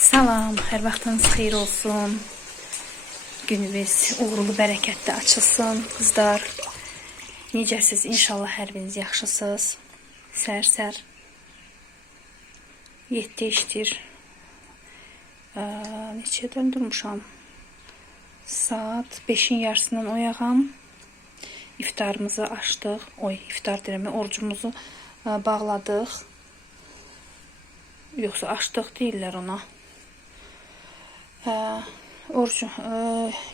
Salam, hər vaxtınız xeyir olsun. Gününüz uğurlu, bərəkətli açılsın, qızlar. Necəsiz? İnşallah hər biriniz yaxşısınız. Sər-sər 7 işdir. Neçədən durmuşam? Saat 5-in yarısından oyağam. İftarımızı açdıq. İftar deyirəm, orucumuzu bağladıq. Yoxsa açdıq deyirlər ona.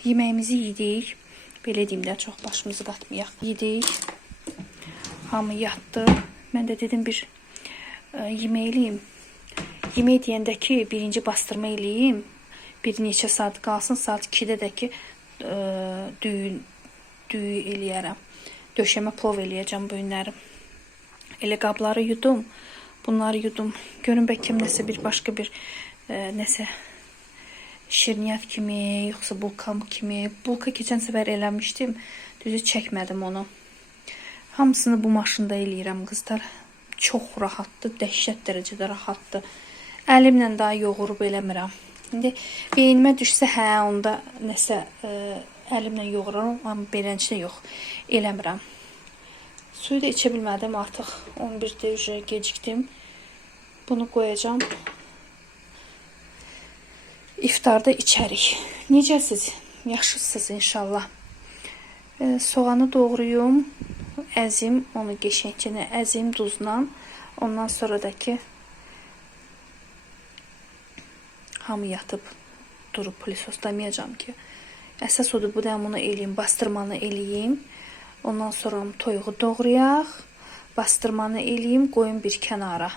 Yeməyimizi yedik. Belə deyim də, çox başımızı qatmayaq. Yedik. Hamı yatdı. Mən də dedim bir yemək eləyim. Yemək deyəndə ki, birinci bastırma eləyim. Bir neçə saat qalsın. Saat 2-də də ki, düyü eləyərəm. Döşəmə plov eləyəcəm bu günləri. Elə qabları yudum. Bunları yudum. Görün bəlkə nəsə bir başqa bir nəsə şirniyyat kimi, yoxsa bulka kimi. Bulka keçən səfər eləmişdim. Düzü çəkmədim onu. Hamısını bu maşında eləyirəm, qızlar. Çox rahatdır, dəhşət dərəcədə rahatdır. Əlimlə daha yoğurub eləmirəm. İndi beynimə düşsə, onda nəsə əlimlə yoğururam, amma beləncə yox, eləmirəm. Suyu da içə bilmədim artıq. 11-də gecikdim. Bunu qoyacağım. İftarda içərik. Necəsiz? Yaxşısınız inşallah. Soğanı doğrayım. Əzim, onu qəşəngcə əzim duzla. Ondan sonra da ki hamı yatıb durub plisosdamayacağım ki. Əsas odur, bu da bunu eləyim, bastırmanı eləyim. Ondan sonra toyuğu doğrayaq. Bastırmanı eləyim, qoyum bir kənara.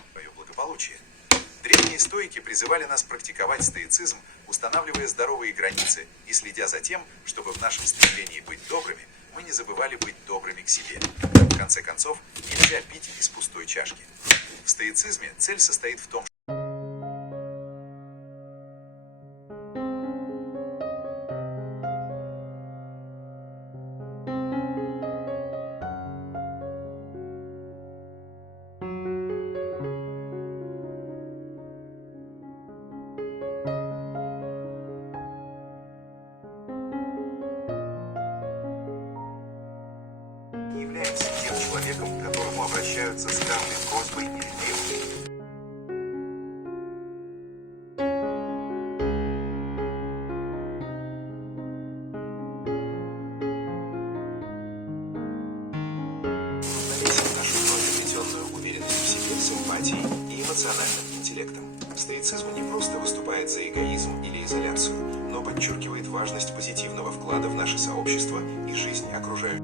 Древние стоики призывали нас практиковать стоицизм, устанавливая здоровые границы и следя за тем, чтобы в нашем стремлении быть добрыми, мы не забывали быть добрыми к себе. В конце концов, нельзя пить из пустой чашки. В стоицизме цель состоит в том, не являемся тем человеком, к которому обращаются с каждой просьбой или требованием. Навесим нашу приобретенную уверенность в себе симпатией и эмоциональным интеллектом. Стоицизм не просто выступает за эгоизм или изоляцию, но подчеркивает важность позитивного вклада в наше сообщество и жизнь окружающих.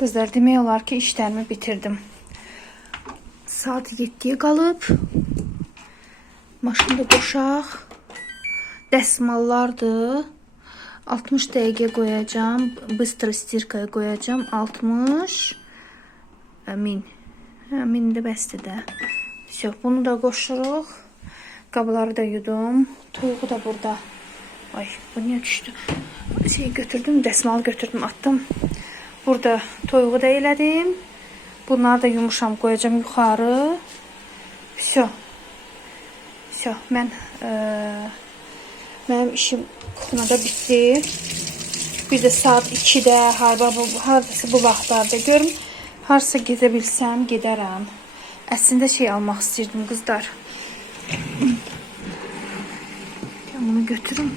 Qızlar, demək olar ki, işlərimi bitirdim. Saat 7-yə qalıb. Maşında boşaq. Dəsmallardır. 60 dəqiqə qoyacağım. Bыстро stirkaya qoyacağım. 60 1000. 1000 də bəsdir də. Все, bunu da qoşuruq. Qabları da yudum. Toyuğu da burada. Ay, bu niyə düşdü? Şey götürdüm, dəsmalı götürdüm, attım. Burada toyuğu da elədim. Bunları da yumuşam qoyacağım yuxarı. Все. Все, mənim işim kuxnada bitdi. Bir də saat 2-də, hardasa bu vaxtlarda görüm. Harsa gedə bilsəm, gedərəm. Əslində şey almaq istirdim, qızlar. Bunu götürüm.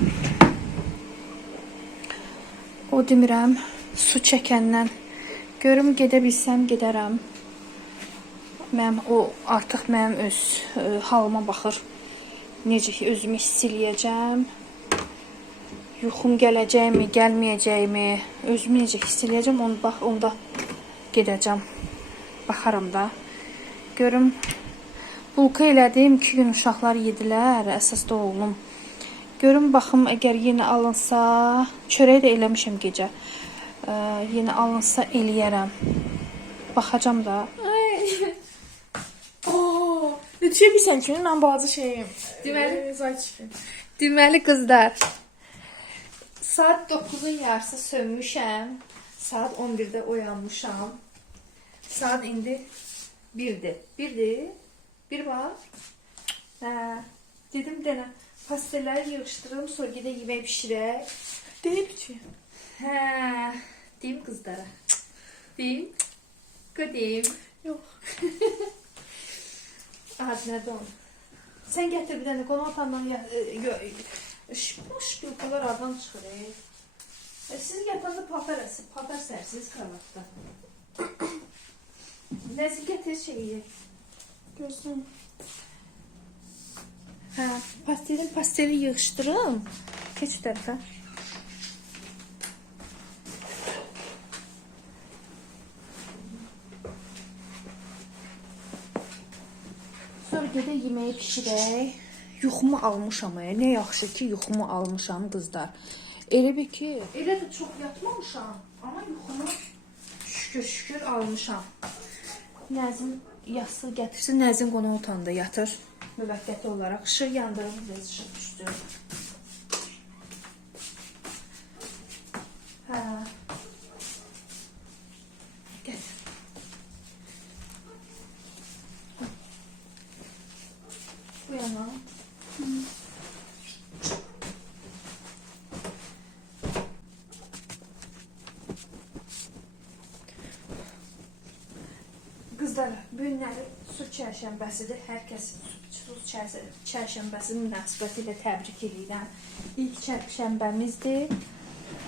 O demirəm, su çəkəndən. Görüm, gedə bilsəm, gedərəm. O artıq mənim öz halıma baxır. Necə ki, özümü hiss eləyəcəm. Yuxum gələcəkmi, gəlməyəcəkmi, özümü necə hiss eləyəcəm, onda gedəcəm. Baxaram da. Görüm, bulka elədim, 2 gün uşaqlar yedilər, əsas da oğlum. Görüm, baxım, əgər yenə alınsa, çörəyi də eləmişəm gecə. Yenə alınsa eləyərəm. Baxacam da. Düşə bilsən ki, mən bazı şeyim. Deməli, qızlar, saat 9-un yarısı sönmüşəm. Saat 11-də oyanmışam. Saat indi 1-dir. 1-dir? 1 var? Dedim denə, pastelləri yığışdırım, sonra gedə yemək bişirək. Deyib ki. Deyim qızlara. Deyim. Qıdayım. Yox. Hadi, nədə onu? Sən gətir bir dənə, qonu otandan şpilkalar aradan çıxır. Siz yatanda paltar sərsiniz kravatda. Nəzi gətir şeyi. Gözüm. Pasteli yığışdırım. Keç tərəfə. Sonra gedə yeməyi pişirək. Yuxumu almışam. Nə yaxşı ki, yuxumu almışam, qızlar. Elə bir ki, elə də çox yatmamışam. Amma yuxumu şükür almışam. Nəzin yastığı gətirsin. Nəzin qonaq otağında yatır. Müvəqqəti olaraq. Işıq yandırım. Biraz ışıq düşdü. Gətir. Bu yana. Qızlar, bu günləri su çərşənbəsidir. Hər kəs su çərşənbəsi münasibəti ilə təbrik edirəm. İlk çərşənbəmizdir.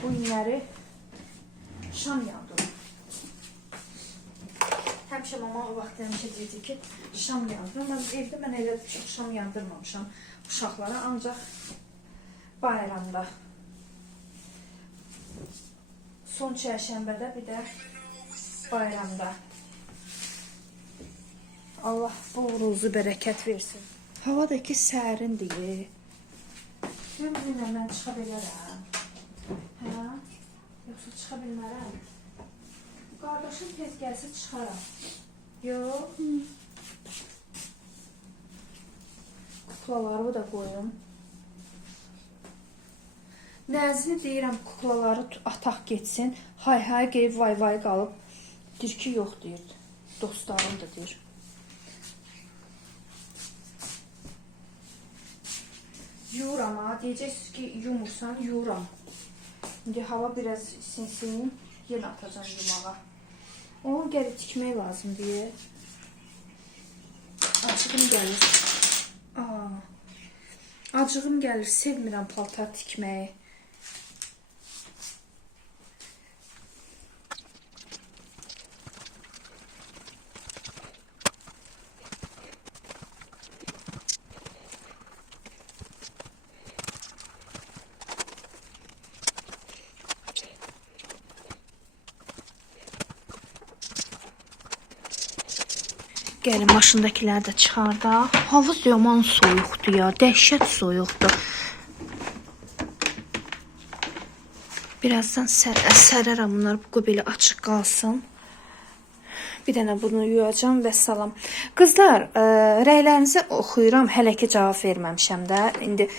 Bu günləri şam yandırır. Həmişə mama o vaxt həmişə deyirdi ki, şam yandırır. Amma evdə mən elə çox şam yandırmamışam uşaqlara, ancaq bayramda. Son çərşənbədə, bir də bayramda. Allah bol ruzu bərəkət versin. Hava da ki sərindir. Günlə mən çıxa bilərəm. Yoxsa çıxa bilmərəm. Qardaşım tez gəlsə çıxaram. Yox. Kuklaları da qoyum. Nəzini deyirəm, kuklaları ataq getsin. Hay qeyib vay qalıb. Deyir ki, yox deyir. Dostlarım da deyir. Yuram ha. Deyəcəksiniz ki, yumursan, yuram. İndi hava biraz sinsin. Yenə atacağım yumağa. Onu gəlir tikmək lazım deyə. Acığım gəlir. Acığım gəlir. Sevmirəm paltar tikməyi. Gəlin maşındakiləri də çıxardaq. Hava yaman soyuqdur ya, dəhşət soyuqdur. Birazdan sərərəm bunlar, bu belə açıq qalsın. Bir dənə bunu yuyacam və salam. Qızlar, rəylərinizi oxuyuram, hələ ki cavab verməmişəm də. İndi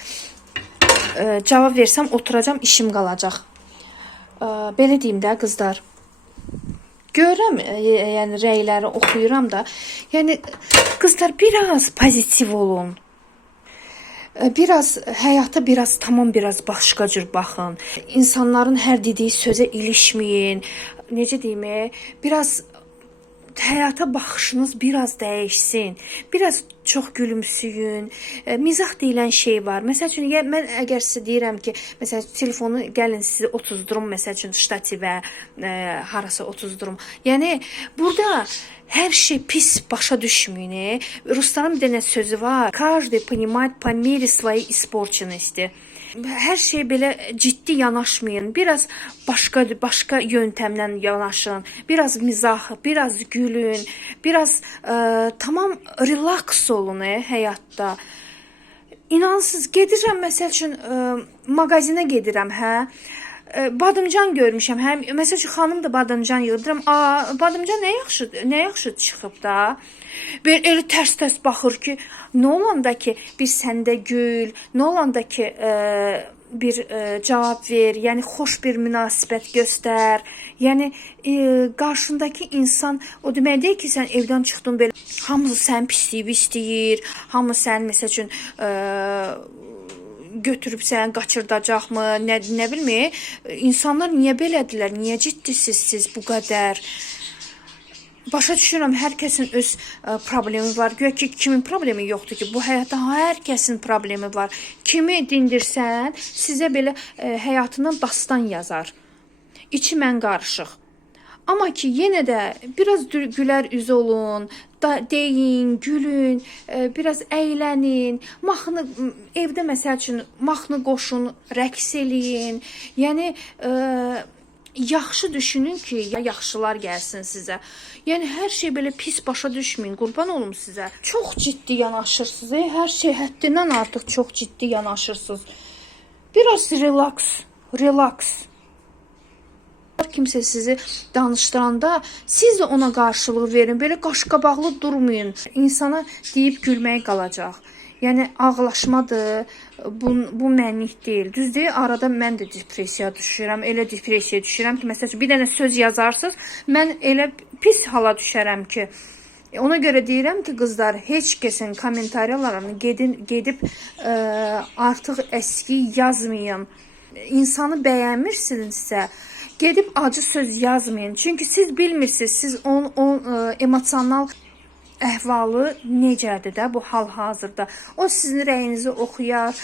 cavab versəm oturacam, işim qalacaq. Belə deyim də qızlar. Görürəm, yəni rəyləri oxuyuram da. Yəni qızlar biraz pozitiv olun. Biraz həyata biraz başqa cür baxın. İnsanların hər dediyi sözə ilişməyin. Necə deyim, biraz həyata baxışınız biraz dəyişsin. Biraz çox gülümsüyün. Mizah deyilən şey var. Məsəl üçün, mən əgər sizə deyirəm ki, məsəl telefonu gəlin sizi otuzdurum, məsəl üçün ştativə, harasa otuzdurum. Yəni burada hər şey pis başa düşməyin. Rusların bir dənə sözü var. Каждый понимает по мере своей испорченности. Hər şey belə ciddi yanaşmayın. Biraz başqa yöntəmlə yanaşın. Biraz mizah, biraz gülün. Biraz tamam relax olun həyatda. İnansız gedirəm, məsəl üçün mağazinə gedirəm, hə? Badımcan görmüşəm. Hə, məsəl üçün xanım da badımcan yığıram. Badımcan nə yaxşı çıxıb da. Elə tərs-tərs baxır ki, nə olanda ki, bir səndə gül, nə olanda ki, bir cavab ver, yəni xoş bir münasibət göstər. Yəni qarşındakı insan o demək deyil ki, sən evdən çıxdın belə hamısı sən pisliyib istəyir, hamı sən məsəl üçün götürüb səni qaçırdacaqmı, nə bilmə. İnsanlar niyə belədirlər? Niyə ciddisiz siz bu qədər? Başa düşürəm, hər kəsin öz problemi var. Güya ki, kimin problemi yoxdur ki? Bu həyatda hər kəsin problemi var. Kimi dindirsən, sizə belə həyatından dastan yazar. İçi mən qarışıq. Amma ki, yenə də biraz gülər üz olun, deyin, gülün, biraz əylənin, evdə məsəl üçün mahnı qoşun, rəqs eləyin. Yəni, yaxşı düşünün ki, yaxşılar gəlsin sizə. Yəni, hər şey belə pis başa düşməyin, qurban olum sizə. Çox ciddi yanaşırsınız, hər şey həddindən artıq çox ciddi yanaşırsınız. Biraz relax. Kimsə sizi danışdıranda siz də ona qarşılıq verin. Belə qaşqabaqlı durmayın. İnsana deyib gülmək qalacaq. Yəni ağlaşmadır. Bu mənlik deyil. Düzdür? Arada mən də depressiya düşürəm. Elə depressiya düşürəm ki, məsələn, bir dənə söz yazarsınız, mən elə pis hala düşərəm ki, ona görə deyirəm ki, qızlar, heç kəsin kommentariyalarını gedib artıq əski yazmayın. İnsanı bəyənmirsinizsə, gedib acı söz yazmayın. Çünki siz bilmirsiniz, siz emosional əhvalı necədir də bu hal-hazırda. O sizin rəyinizi oxuyar,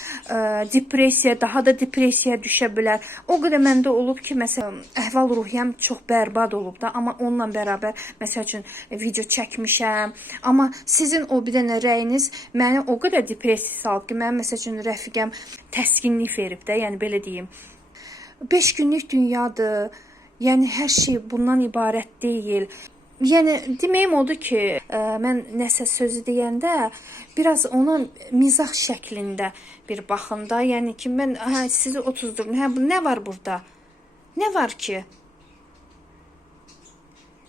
daha da depressiyaya düşə bilər. O qədər məndə olub ki, məsələn, əhval-ruhiyyəm çox bərbad olub da, amma onunla bərabər, məsəl üçün, video çəkmişəm. Amma sizin o bir dənə rəyiniz məni o qədər depressiya salıb ki, mənim, məsəl üçün, rəfiqəm təskinlik verib də, yəni belə deyim. 5 günlük dünyadır, yəni hər şey bundan ibarət deyil. Yəni, deməyim odur ki, mən nəsə sözü deyəndə, biraz onun mizah şəklində bir baxında, yəni ki, mən sizi otuzdurum, nə var burada? Nə var ki?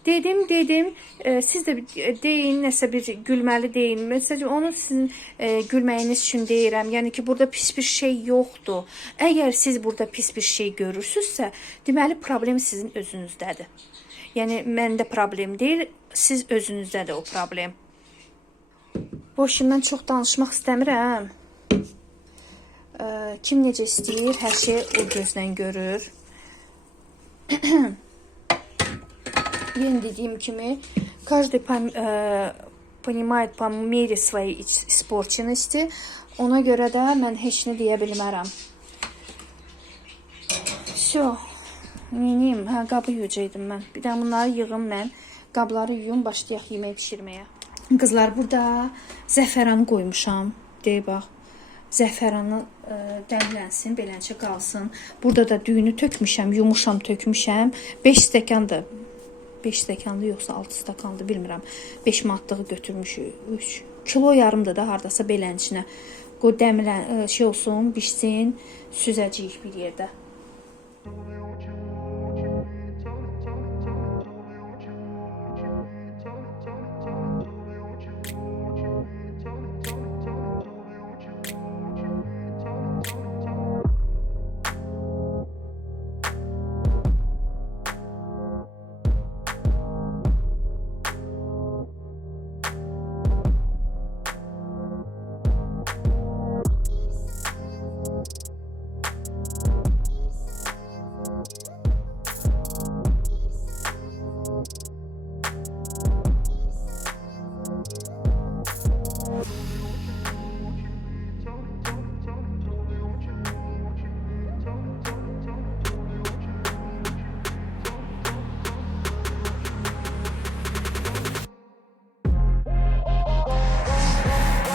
Dedim, siz də deyin, nəsə bir gülməli deyin. Məsələn, onu sizin gülməyiniz üçün deyirəm. Yəni ki, burada pis bir şey yoxdur. Əgər siz burada pis bir şey görürsünüzsə, deməli, problem sizin özünüzdədir. Yəni, məndə problem deyil, siz özünüzdədir o problem. Boş, mən çox danışmaq istəmirəm. Kim necə istəyir, hər şey o gözlə görür. Yeni dediyim kimi, каждый понимает по мере своей испорченности. Ona görə də mən heç nə deyə bilmərəm. Всё. Neyim? Qabı yuyacaqdım mən. Bir də bunları yığım mən. Qabları yuyum, başlayaq yemək pişirməyə. Qızlar, burada zəfəran qoymuşam. Deyib bax. Zəfəranı dəmlənsin, beləcə qalsın. Burada da düyünü tökmüşəm, yumuşam, tökmüşəm. 5 stəkan da 5 stəkanlı yoxsa 6 stəkanlı bilmirəm. 5 manatlığı götürmüşük. 3 kilo yarımdır da hardasa belənin içinə. Qoy dəmirən şey olsun, bişsin, süzəcəyik bir yerdə.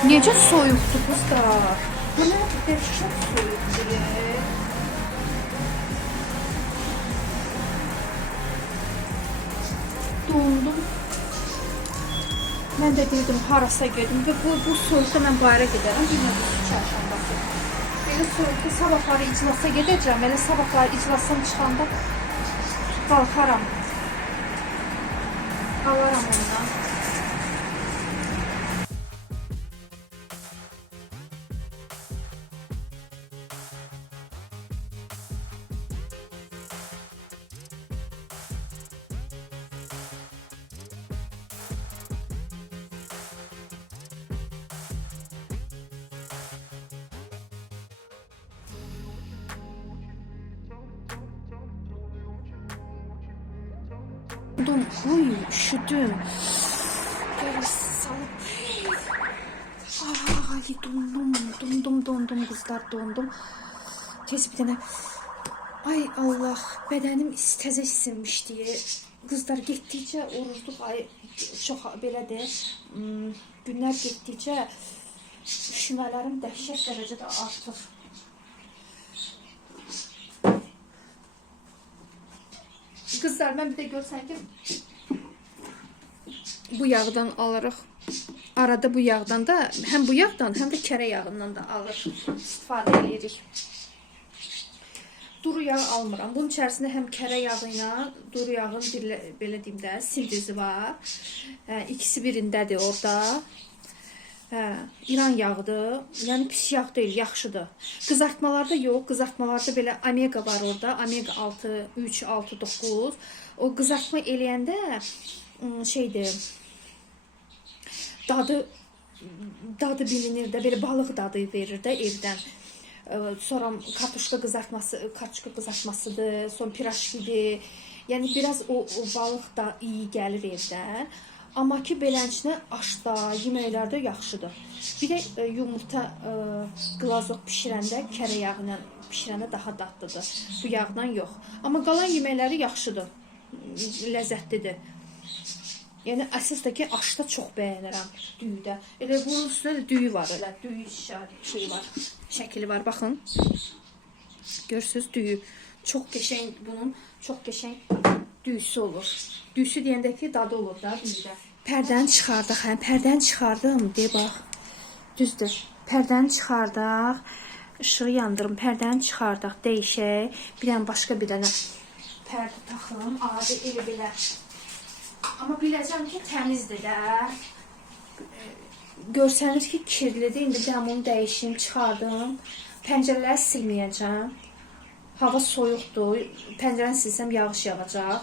Necə soyuqdur qızlar? Bu nə dəhşət soyuqdur. Dondum. Mən də dedim harasa gedim və bu soyuqda mən bayra gedərəm. Dünyada su çarşambası. Belə soyuqda sabahları iclasa gedəcəm. Elə sabahları iclasdan çıxanda qalxaram. Alaram ondan. Uy, üşüdüm. Biraz salıp. Ay, dondum kızlar, dondum. Tez bir dənə. Ay Allah, bədənim təzə isinmiş deyə. Qızlar getdikcə orucluq ay çox belədir. Günlər getdikcə üşümələrim dəhşət dərəcədə artır. Kızlar ben bir de görsən ki bu yağdan alırıq. Arada bu yağdan da hem bu yağdan hem de kərə yağından da alırıq. İstifadə edirik. Duru yağ almıram. Bunun içərisində həm kərə yağı ilə duru yağın belə deyim də sintezi var. İkisi birindədir orada. İran yağıdır. Yəni pis yağ deyil, yaxşıdır. Qızartmalarda yox, qızartmalarda belə omega var orada. Omega 6, 3, 6, 9. O qızartma eləyəndə şeydir. Dadı bilinir də, belə balıq dadı verir də evdən. Sonra kartuşka qızartmasıdır, son piraşkidir. Yəni biraz o balıq da iyi gəlir evdən. Amma ki belənçinə aşda, yeməklərdə yaxşıdır. Bir də yumurta qlazok bişirəndə, kərə yağı ilə bişirəndə daha dadlıdır. Bu yağla yox. Amma qalan yeməkləri yaxşıdır, ləzzətlidir. Yəni əsas da ki aşda çox bəyənirəm düyüdə. Elə bunun üstündə də düyü var, elə düyü şey var, şəkili var. Baxın. Görürsüz düyü. Çox qəşəng bunun, çox qəşəng düyüsü olur. Düyüsü deyəndə ki dadı olur da düyüdə. Pərdəni çıxardıq, hə, pərdəni çıxardım, deyə bax. Düzdür. Pərdəni çıxardaq. İşığı yandırım, pərdəni çıxardaq, dəyişək. Bir dənə başqa bir dənə pərdə taxım, adi elə belə. Amma biləcəm ki təmizdir də. Görsəniz ki kirlidir. İndi bir dənə onu dəyişim, çıxardım. Pəncərələri silməyəcəm. Hava soyuqdur. Pəncərəni silsəm yağış yağacaq.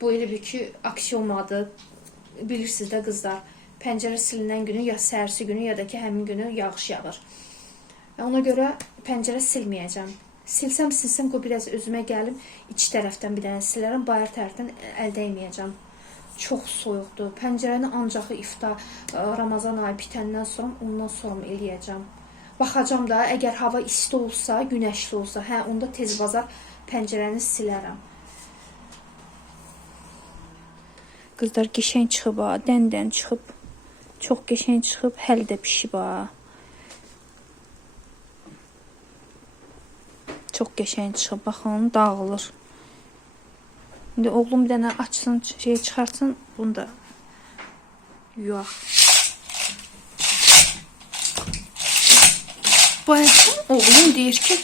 Bu elə bir ki aksiomadır. Bilirsiniz də qızlar. Pəncərə silinən günü ya səhərsi günü ya da ki həmin günü yağış yağır. Ona görə pəncərə silməyəcəm. Silsəm qoy biraz özümə gəlim. İç tərəfdən bir dənə silərəm. Bayır tərəfdən əl dəyməyəcəm. Çox soyuqdur. Pəncərəni ancaq iftar Ramazan ayı bitəndən sonra ondan sonra eləyəcəm. Baxacam da əgər hava isti olsa, günəşli olsa, hə onda tez bazar pəncərəni silərəm. Qızlar qəşəng çıxıb ha, dən çıxıb. Çox qəşəng çıxıb, hələ də pişib ha. Çox qəşəng çıxıb, baxın, dağılır. İndi oğlum bir dənə açsın, şey çıxartsın, bunu da yuyaq. Bayaqdan oğlum deyir ki,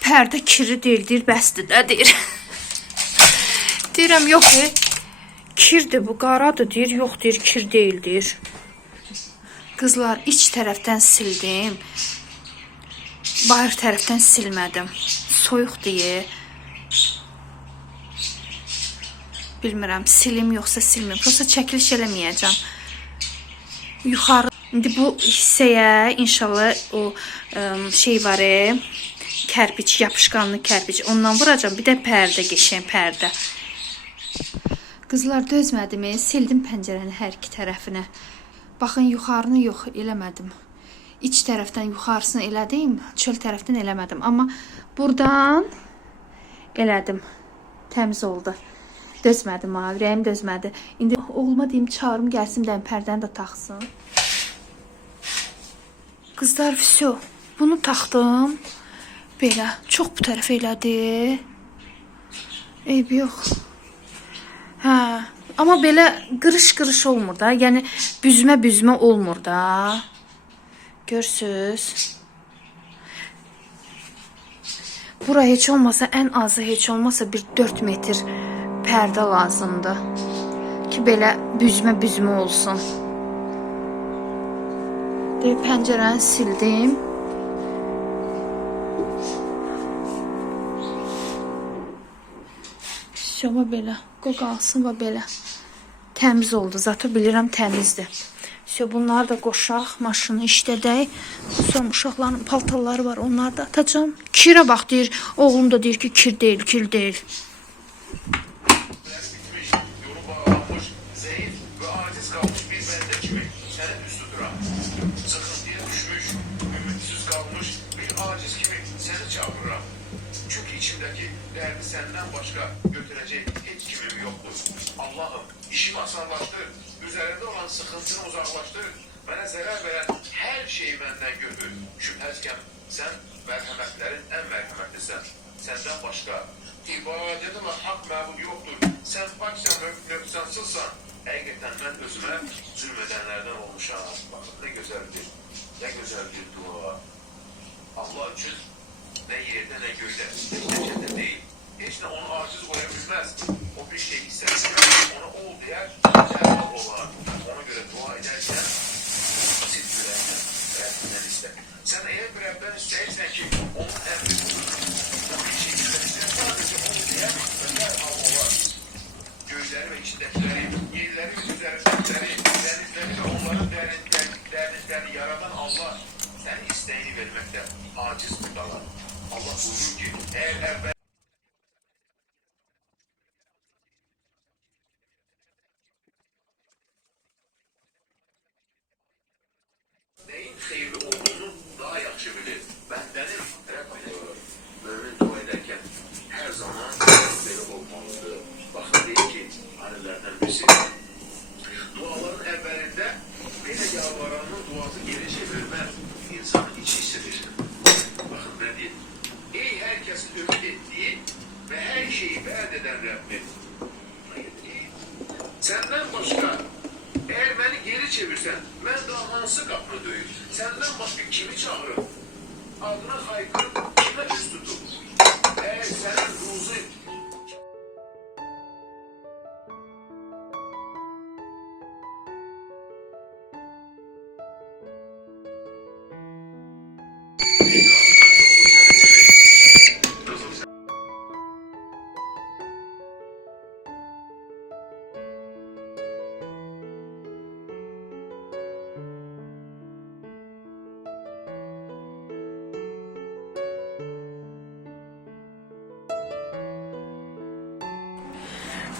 pərdə kiri deyil, deyir, bəsdir də, deyir. Deyirəm, yox, kirdir bu, qaradır, deyir, yox, deyir, kir deyil, deyir. Qızlar, iç tərəfdən sildim, bayır tərəfdən silmədim. Soyuq deyə. Bilmirəm, silim yoxsa silməyim. Prosta çəkiliş eləməyəcəm. Yuxarı. İndi bu hissəyə inşallah o şey var, kərpiç, yapışqanlı kərpiç. Ondan vuracam. Bir də pərdə, qəşəng pərdə. Qızlar, dözmədim, sildim pəncərənin hər iki tərəfinə. Baxın, yuxarını yox eləmədim. İç tərəfdən yuxarısını elədim, çöl tərəfdən eləmədim. Amma buradan elədim. Təmiz oldu. Dözmədim ha, ürəyim dözmədi. İndi oğluma deyim, çağırım, gəlsin, bir dənə pərdəni də taxsın. Qızlar, vəsə, bunu taxdım. Belə, çox bu tərəf elədi. Eyb yox. Hə, amma belə qırış-qırış olmur da. Yəni, büzmə olmur da. Görsünüz. Bura heç olmasa, ən azı heç olmasa bir 4 metr pərdə lazımdır ki, belə büzmə olsun. Pəncərəni sildim. Şoma belə, qoy qalsın və belə. Təmiz oldu, zatı bilirəm təmizdir. Bunları da qoşaq, maşını işlədək. Sonra uşaqların paltarları var, onları da atacağım. Kirə bax, deyir, oğlum da deyir ki, kir deyil, kir deyil. Derdi senden başka götürecek hiç kimim yoktur. Allah'ım işimi asanlaştır, üzerinde olan sıkıntını uzaklaştır, bana zarar veren her şeyi benden götür. Şüphezken sen merhametlerin en merhametlisin. Senden başka ibadeti ve hak mabul yoktur. Sen paksan ve nöksansızsan. Hakikaten ben özüme zulmedenlerden olmuşam. Bakın ne güzeldir, ne güzel bir dua. Allah için ne yerde ne göğde, hiç de cennet değil. Hiç de onu aciz koyabilmez. O bir şey isterse ona ol diyer, cennet olan. Ona göre dua ederken basit yüreğinden, Rabbinden iste. Sen eğer bir Rabbinden isteyirsen ki onun emri budur. O bir şey isterse sadece onu diyer, derhal olar. Göğleri ve içindekileri, yerleri ve üzerindekileri, denizleri ve onların derinliklerini yaradan Allah, sen isteğini vermekte aciz tutarlar. Allah buyuruyor ki eğer evvel neyin hayırlı olduğunu daha yaxşı bilir. Bendenim Rabbim. Mümin dua ederken her zaman böyle olmalıdır. Bakın değil ki hanilerden birisi duaların evvelinde beni yalvaranın duası geri çevirmez. İnsanın içi hissedir. Bakın ne diyeyim. Ey herkesin ümit ettiği ve her şeyi beğen eden Rabbim. Senden başka eğer beni geri çevirsen ben daha hansı kapını döyüp senden başka kimi çağırıp adına haykırıp kime üst tutup eğer senin ruzu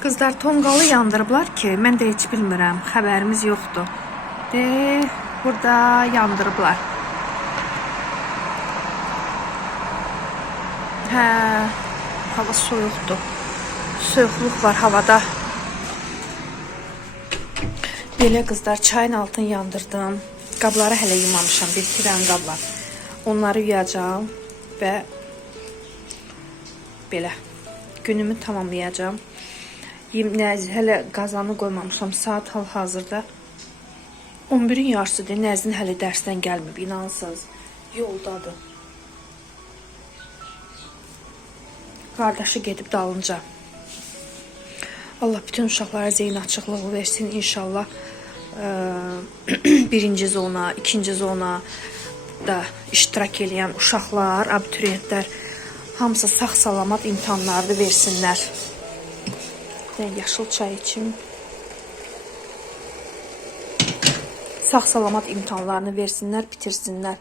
Qızlar, tonqalı yandırıblar ki, mən də heç bilmirəm, xəbərimiz yoxdur. Burada yandırıblar. Hə, hava soyuqdur. Soyuqluq var havada. Belə qızlar, çayın altını yandırdım. Qabları hələ yumamışam, bir-iki dənə qablar. Onları yuyacağım və belə günümü tamamlayacağım. Hələ qazanı qoymamışam. Saat hal-hazırda 11-in yarısıdır. Nəzin hələ dərsdən gəlməyib, inansınız. Yoldadır. Qardaşı gedib dalınca. Allah bütün uşaqlara zeyn açıqlığı versin inşallah. Birinci zona, ikinci zona da iştirak edən uşaqlar, abituriyentlər hamısı sağ-salamat imtahanlarını versinlər. Yaşıl çay içim. Sağ-salamat imtahanlarını versinlər, bitirsinlər.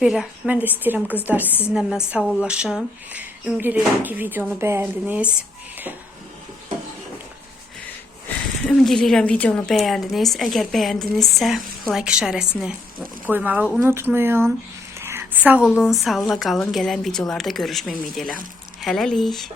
Belə, mən də istəyirəm qızlar, sizinlə mən sağollaşım. Ümid edirəm ki, videonu bəyəndiniz. Əgər bəyəndinizsə, like işarəsini qoymağı unutmayın. Sağ olun, sağlıqla qalın. Gələn videolarda görüşmək ümid edirəm. Hələlik.